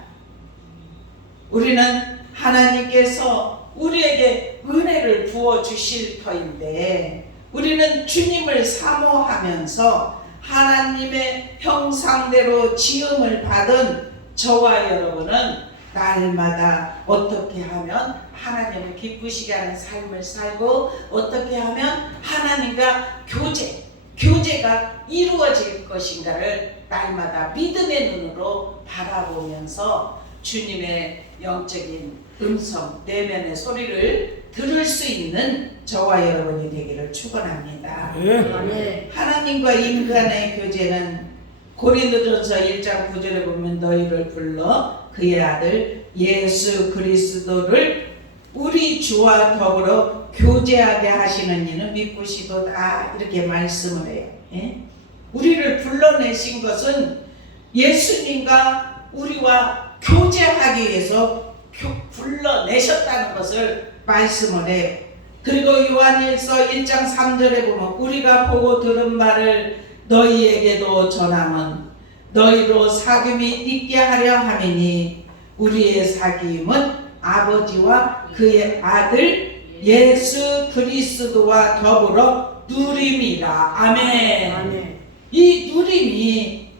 우리는 하나님께서 우리에게 은혜를 부어 주실 터인데 우리는 주님을 사모하면서 하나님의 형상대로 지음을 받은 저와 여러분은 날마다 어떻게 하면 하나님을 기쁘시게 하는 삶을 살고 어떻게 하면 하나님과 교제가 이루어질 것인가를 날마다 믿음의 눈으로 바라보면서 주님의 영적인 음성, 내면의 소리를 들을 수 있는 저와 여러분이 되기를 축원합니다. 네. 하나님과 인간의 교제는 고린도전서 1장 9절에 보면 너희를 불러 그의 아들 예수 그리스도를 우리 주와 더불어 교제하게 하시는 이는 미쁘시도다 이렇게 말씀을 해요. 예? 우리를 불러내신 것은 예수님과 우리와 교제하기 위해서 불러내셨다는 것을 말씀을 해요. 그리고 요한일서 1장 3절에 보면 우리가 보고 들은 바를 너희에게도 전함은 너희로 사귐이 있게 하려 함이니 우리의 사귐은 아버지와 그의 아들 예수 그리스도와 더불어 누림이라. 아멘. 이 누림이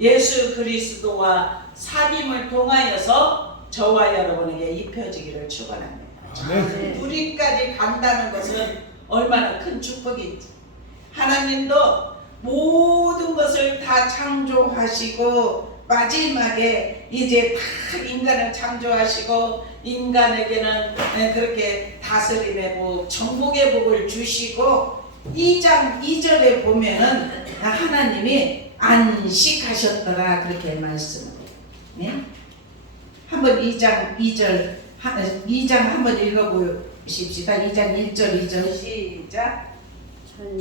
예수 그리스도와 사귐을 통하여서 저와 여러분에게 입혀지기를 축원합니다. 누림까지 간다는 것은 얼마나 큰 축복인지. 하나님도 모든 것을 다 창조하시고 마지막에 이제 다 인간을 창조하시고 인간에게는 그렇게 다스림의 복, 정복의 복을 주시고 2장 2절에 보면은 하나님이 안식하셨더라 그렇게 말씀을 해요. 네? 한번 2장 2장 한번 읽어보십시다. 2장 1절 2절 시작.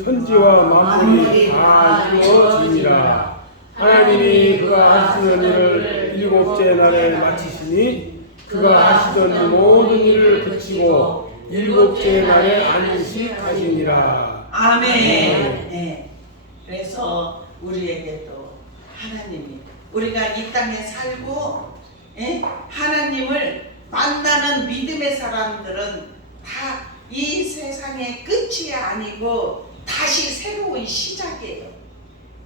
천지와 만물이 다 이루어지니라. 하나님이 그가 하시는 일을 일곱째 날에 마치시니 그가 하시던 모든 일을 그치고 일곱째 날에 안식하시니라. 아멘. 네. 그래서 우리에게도 하나님이 우리가 이 땅에 살고 하나님을 만나는 믿음의 사람들은 다 이 세상의 끝이 아니고 다시 새로운 시작이에요.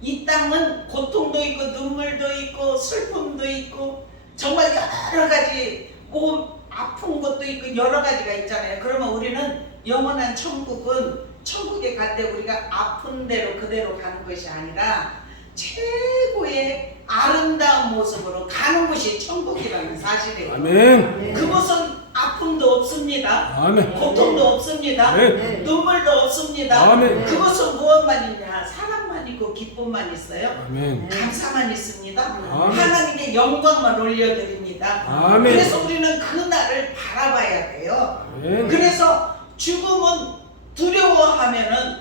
이 땅은 고통도 있고 눈물도 있고 슬픔도 있고 정말 여러 가지 몸 아픈 것도 있고 여러 가지가 있잖아요. 그러면 우리는 영원한 천국은 천국에 갈 때 우리가 아픈 대로 그대로 가는 것이 아니라 최고의 아름다운 모습으로 가는 것이 천국이라는 사실이에요. 아멘. 그곳은 아픔도 없습니다. 아멘. 고통도 없습니다. 아멘. 눈물도 없습니다. 아멘. 그것은 무엇만 있냐? 사랑만 있고 기쁨만 있어요. 아멘. 감사만 있습니다. 아멘. 하나님께 영광만 올려드립니다. 아멘. 그래서 우리는 그날을 바라봐야 돼요. 아멘. 그래서 죽음은 두려워하면은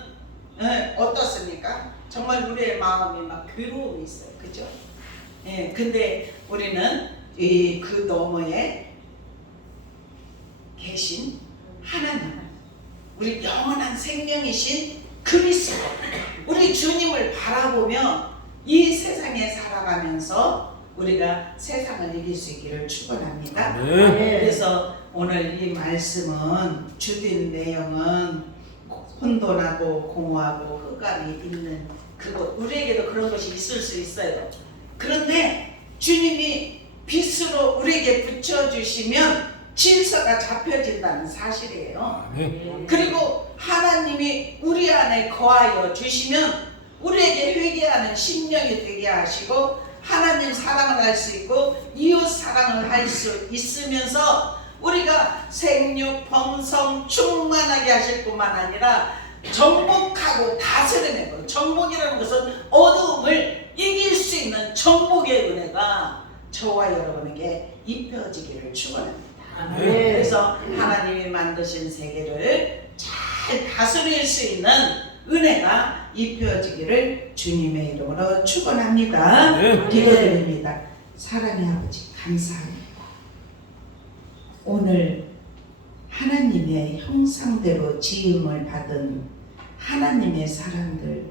어떻습니까? 정말 우리의 마음이 막 괴로움이 있어요. 그죠? 근데 우리는 그 너머에 계신 하나님, 우리 영원한 생명이신 그리스도, 우리 주님을 바라보며 이 세상에 살아가면서 우리가 세상을 이길 수 있기를 축원합니다. 그래서 오늘 이 말씀은 주된 내용은 혼돈하고 공허하고 흑암이 있는 그것, 우리에게도 그런 것이 있을 수 있어요. 그런데 주님이 빛으로 우리에게 붙여주시면 질서가 잡혀진다는 사실이에요. 아멘. 그리고 하나님이 우리 안에 거하여 주시면 우리에게 회개하는 심령이 되게 하시고 하나님 사랑을 할 수 있고 이웃 사랑을 할 수 있으면서 우리가 생육 번성 충만하게 하실 뿐만 아니라 정복하고 다스리는 것. 정복이라는 것은 어두움을 이길 수 있는 정복의 은혜가 저와 여러분에게 입혀지기를 축원합니다. 그래서 하나님이 만드신 세계를 잘 다스릴 수 있는 은혜가 입혀지기를 주님의 이름으로 축원합니다. 기도드립니다. 사랑의 아버지 감사합니다. 오늘 하나님의 형상대로 지음을 받은 하나님의 사람들,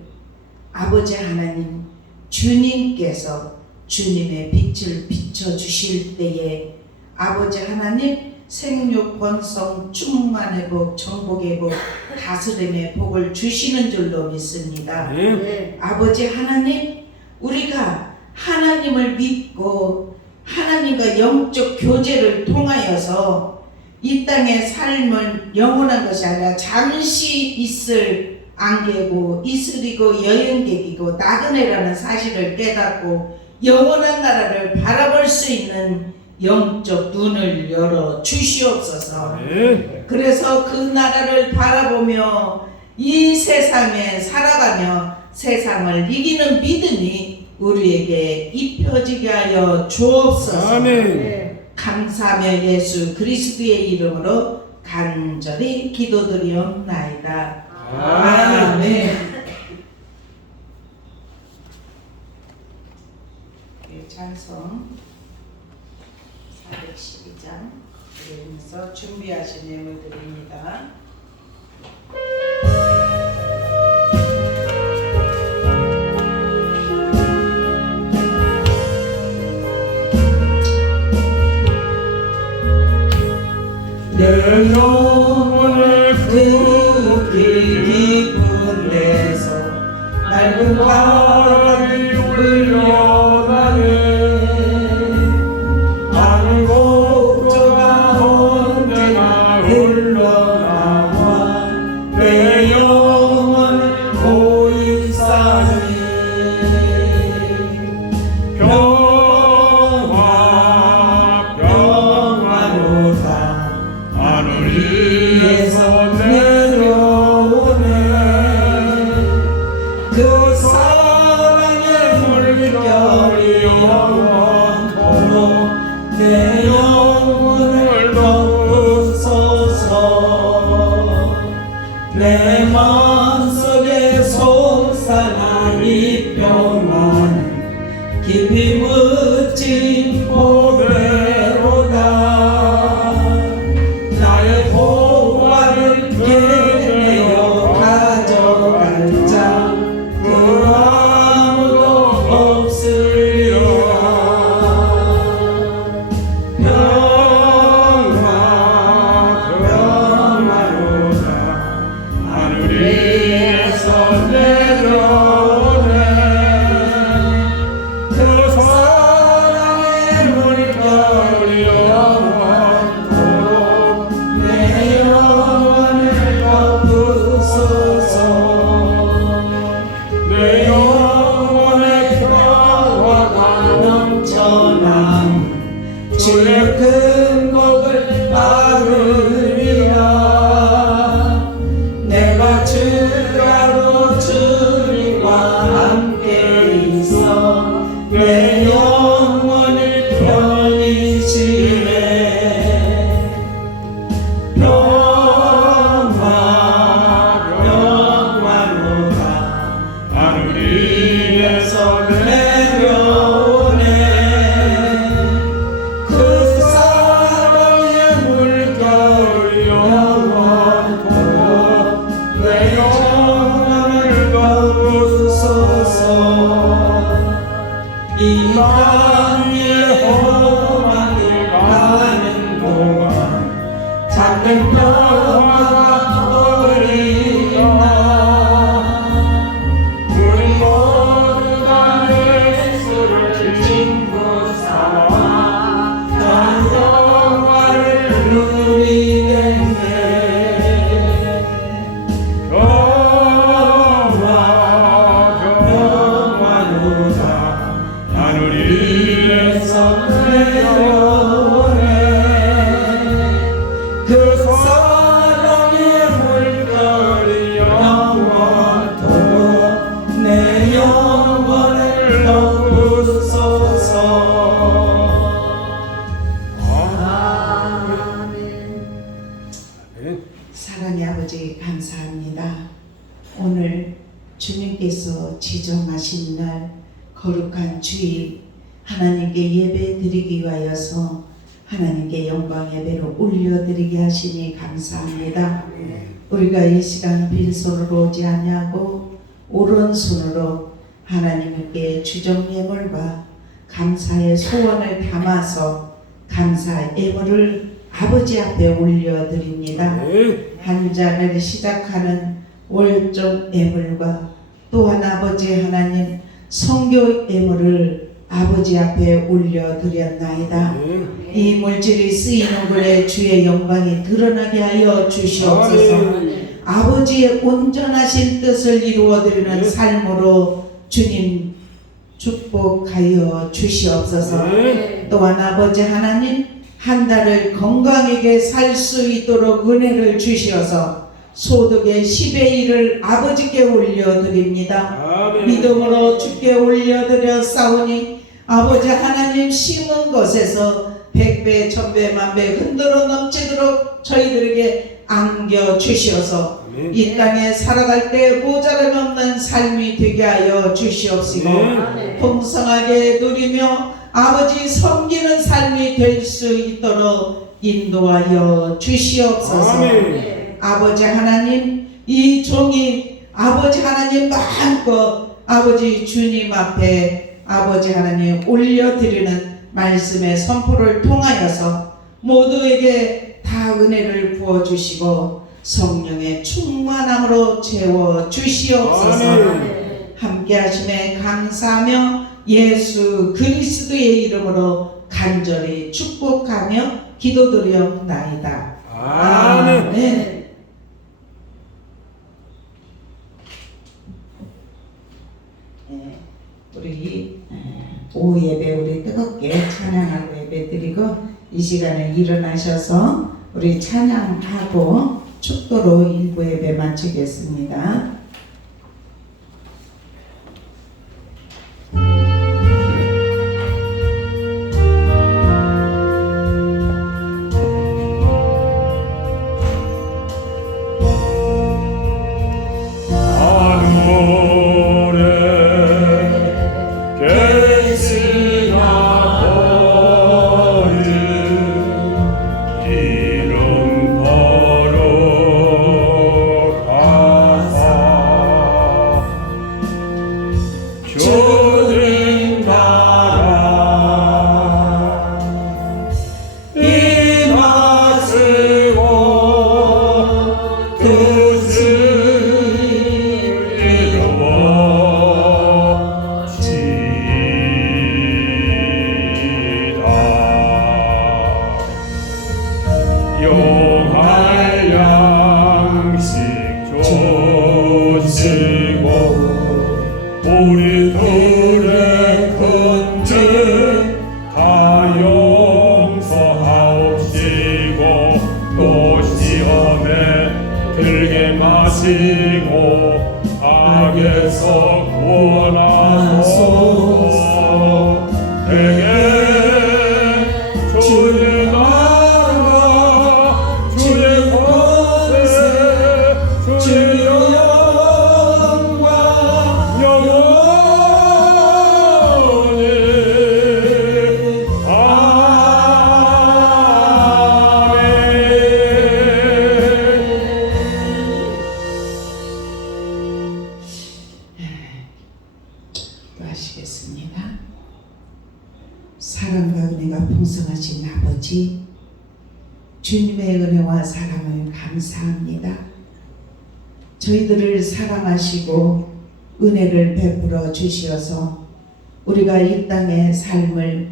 아버지 하나님 주님께서 주님의 빛을 비춰주실 때에 아버지 하나님 생육 번성 충만의 복, 정복의 복, 다스림의 복을 주시는 줄로 믿습니다. 아버지 하나님, 우리가 하나님을 믿고 하나님과 영적 교제를 통하여서 이 땅의 삶은 영원한 것이 아니라 잠시 있을 안개고 이슬이고 여행객이고 나그네라는 사실을 깨닫고 영원한 나라를 바라볼 수 있는 영적 눈을 열어 주시옵소서. 그래서 그 나라를 바라보며 이 세상에 살아가며 세상을 이기는 믿음이 우리에게 입혀지게 하여 주옵소서. 아멘. 감사하며 예수 그리스도의 이름으로 간절히 기도드리옵나이다. 아멘. 찬송 412장 드리면서 준비하신 예물 드립니다. 내 영혼을 그 깊은 데서 맑은 바람이 울려가네. 많은 곡조가 언제나 흘러나와 내 영혼을 보이사니. 평화 평화로다 하늘 위에서 내려오네. 그 사랑의 물결이 영원토록 내 영혼을 덮으소서. 내 마음속에 솟아난 이 평안 깊이 묻힌 보배로다. 나의 보화를 깨내어 가져갈 자 그 아무도 없으리라. 평화로다 하늘 위에서 내려오네. 그 사랑의 물결이 영원토록 내 영혼을 덮으소서. 내 영혼의 평화가 넘쳐난 주의 큰 복을 받으리라. 내가 주야로 주님과 함께 있어 내 영혼을 편히시네. 평화로다 하늘 위에서 내려오네. 그 사랑의 물결이 영원토록 내 영혼을 덮으소서. 이 땅 위에 험한 길 가는 동안 작은 평화가 어디 있나. 우리 모두가 예수를 친구 삼아 난 영화를 누리겠네. 평화로다 하늘 위에서 내려오네. 그 사랑의 물결이 영원토록 내 영혼을 덮으소서. 사랑의 아버지 감사합니다. 오늘 주님께서 지정하신 날 거룩한 주일 하나님께 예배 드리기 위하여서 하나님께 영광 예배로 올려드리게 하시니 감사합니다. 우리 우리가 이 시간 빈손으로 오지 아니하고 오른손으로 하나님께 주정 예물과 감사의 소원을 담아서 감사 예물을 아버지 앞에 올려드립니다. 한 잔을 시작하는 월적 예물과 또한 아버지 하나님 성교 예물을 아버지 앞에 올려드렸나이다. 이 물질이 쓰이는 곳에 주의 영광이 드러나게 하여 주시옵소서. 아버지의 온전하신 뜻을 이루어드리는 삶으로 주님 축복하여 주시옵소서. 또한 아버지 하나님 한 달을 건강하게 살 수 있도록 은혜를 주시어서 소득의 10의 1을 아버지께 올려드립니다. 믿음으로 주께 올려드려 싸우니 아버지 하나님 심은 것에서 100배, 1000배, 만배 흔들어 넘치도록 저희들에게 안겨 주시어서 이 땅에 살아갈 때 모자람 없는 삶이 되게 하여 주시옵시고 풍성하게 누리며 아버지 섬기는 삶이 될 수 있도록 인도하여 주시옵소서. 아버지 하나님 이 종이 아버지 하나님 마음껏 아버지 주님 앞에 아버지 하나님 올려드리는 말씀의 선포를 통하여서 모두에게 다 은혜를 부어주시고 성령의 충만함으로 채워주시옵소서. 함께 하심에 감사하며 예수 그리스도의 이름으로 간절히 축복하며 기도드렸나이다. 아멘. 우리 오후 예배 우리 뜨겁게 찬양하고 예배 드리고 이 시간에 일어나셔서 우리 찬양하고 축도로 일부 예배 마치겠습니다. 악에서 구원하소서. 내게 주의 나라 주의 권세 주의 영광 영원히 하시겠습니다. 사랑과 은혜가 풍성하신 아버지 주님의 은혜와 사랑을 감사합니다. 저희들을 사랑하시고 은혜를 베풀어 주시어서 우리가 이 땅의 삶을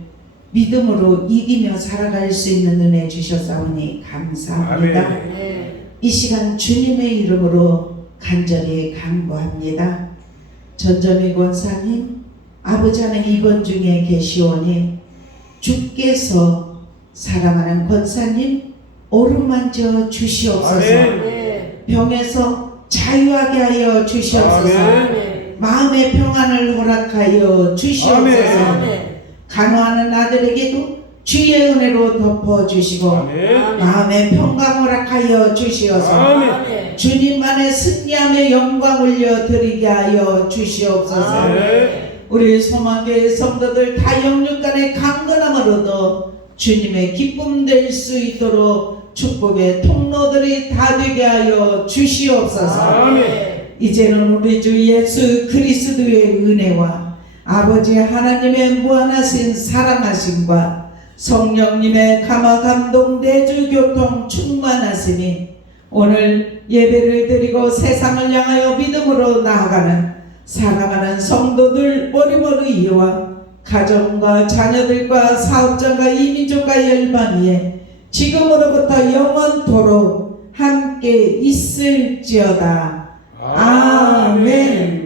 믿음으로 이기며 살아갈 수 있는 은혜 주셨사오니 감사합니다. 이 시간 주님의 이름으로 간절히 간구합니다. 전점희 권사님, 아버지 하나님 입원 중에 계시오니 주께서 사랑하는 권사님 오른만져 주시옵소서. 병에서 자유하게 하여 주시옵소서. 마음의 평안을 허락하여 주시옵소서. 간호하는 아들에게도 주의 은혜로 덮어주시고 마음의 평강 허락하여 주시어서 주님만의 승리하며 영광 올려드리게 하여 주시옵소서. 우리 소망교회 성도들 다 영육간의 강건함으로도 주님의 기쁨 될 수 있도록 축복의 통로들이 다 되게 하여 주시옵소서. 아멘. 이제는 우리 주 예수 그리스도의 은혜와 아버지 하나님의 무한하신 사랑하심과 성령님의 감화 감동 내주 교통 충만하심이 오늘 예배를 드리고 세상을 향하여 믿음으로 나아가는 사랑하는 성도들 모리모리와 가정과 자녀들과 사업자가 이민족과 열방위에 지금으로부터 영원토록 함께 있을지어다. 아멘.